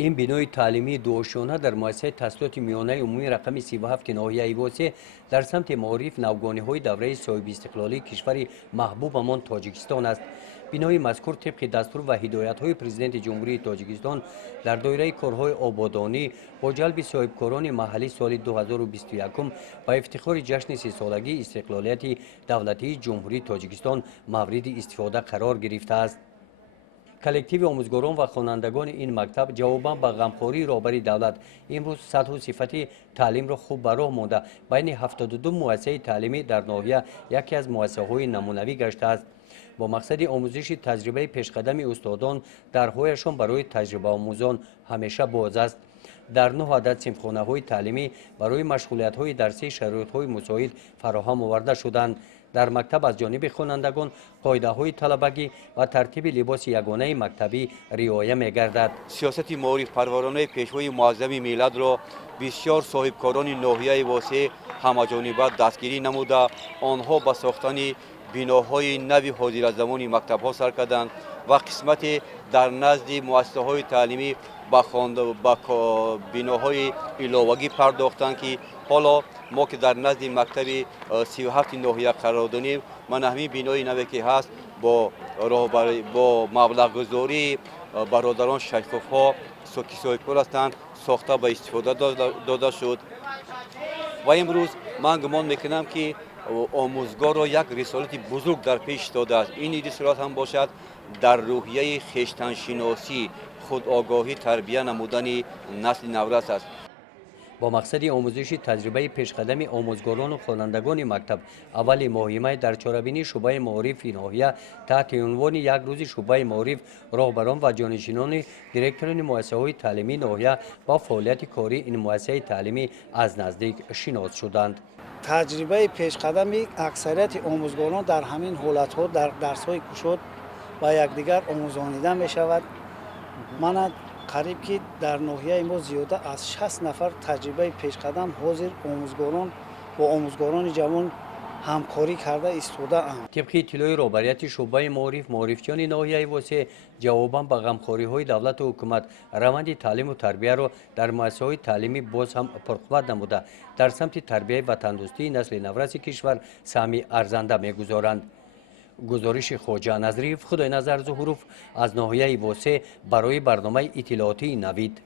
این بینای تعلیمی دوشانه در مؤسسه تحصیلات میانه عمومی رقم 37 ناحیه واسه در سمت معارف نوگانی‌های دوره صاحب استقلالی کشور محبوبمان تاجیکستان است. بینای مذکور طبق دستور و هدایت‌های پرزیدنت جمهوری تاجیکستان در دایره کارهای آبادانی با جلب صاحبکاران محلی سال 2021 با افتخار جشن 30 سالگی استقلالیت دولتی جمهوری تاجیکستان مورد استفاده قرار گرفته است. کلکتیو آموزگاران و خوانندگان این مکتب جواباً به غمخواری رهبری دولت امروز سطح و صفت تعلیم را خوب به راه مانده بین 72 مؤسسه تعلیمی در ناحیه یکی از مؤسسه‌های نمونوی گشته است. با مقصد آموزش تجربه پیشقدم استادان درهایشان برای تجربه آموزان همیشه باز است. در 9 عدد صنفخانه‌های تعلیمی برای مشغولیت‌های درسی شرایط‌های مساعد فراهم آورده شدند. در مکتب از جانب خوانندگان قاعده‌های طلبگی و ترتیب لباس یگانه مکتبی رعایت می‌گردد. سیاست معارف پرورانه پیشوای معظم میلاد را بسیار صاحبکاران ناحیه واسه همه‌جانبه دستگیری نموده آنها به ساختن بناهای نو حاضرالزمان مکتب‌ها سر کردند و قسمت در نزد مؤسسه‌های تعلیمی به بناهای علاوگی پرداختند که حالا ما که در نزد مکتب 37 ناحیه قرار داریم من همین بینای نوی که هست با مبلغ گذاری برادران شیخوف‌ها که صاحبکار هستند ساخته به استفاده داده شد و امروز من گمان میکنم که آموزگار را یک رسالت بزرگ در پیش داده است. این رسالت هم باشد در روحیه خویشتن‌شناسی خودآگاهی تربیت نمودن نسل نورس است. با مقصد آموزش تجربه پیشقدم آموزگاران و خوانندگان مکتب اول ماه می در چاره‌بینی شعبه معارف ناحیه تحت عنوان یک روز شعبه معارف راهبران و جانشینان دیرکتوران مؤسسه‌های تعلیمی ناحیه با فعالیت کاری این مؤسسه تعلیمی از نزدیک شناس شدند. تجربه پیشقدم اکثریت آموزگاران در همین حالت‌ها در درس‌های گشاد و یکدیگر آموزانیده می‌شود. من قریب که در ناحیه ما زیاده از 60 نفر تجربه پیشقدم حاضر آموزگاران و آموزگاران جوان همکاری کرده ایستاده اند. طبق اطلاع رهبریت شعبه معارفچیان ناحیه واسه جواباً به غمخوری‌های دولت و حکومت روند تعلیم و تربیت را در مؤسسه‌های تعلیمی باز هم پرقوت نموده در سمت تربیت و تندرستی نسل نورس کشور سهمی ارزنده می‌گذارند. گزارش خواجه نظری خدای نظر ظهوروف از ناحیه واسه برای برنامه اطلاعاتی نوید.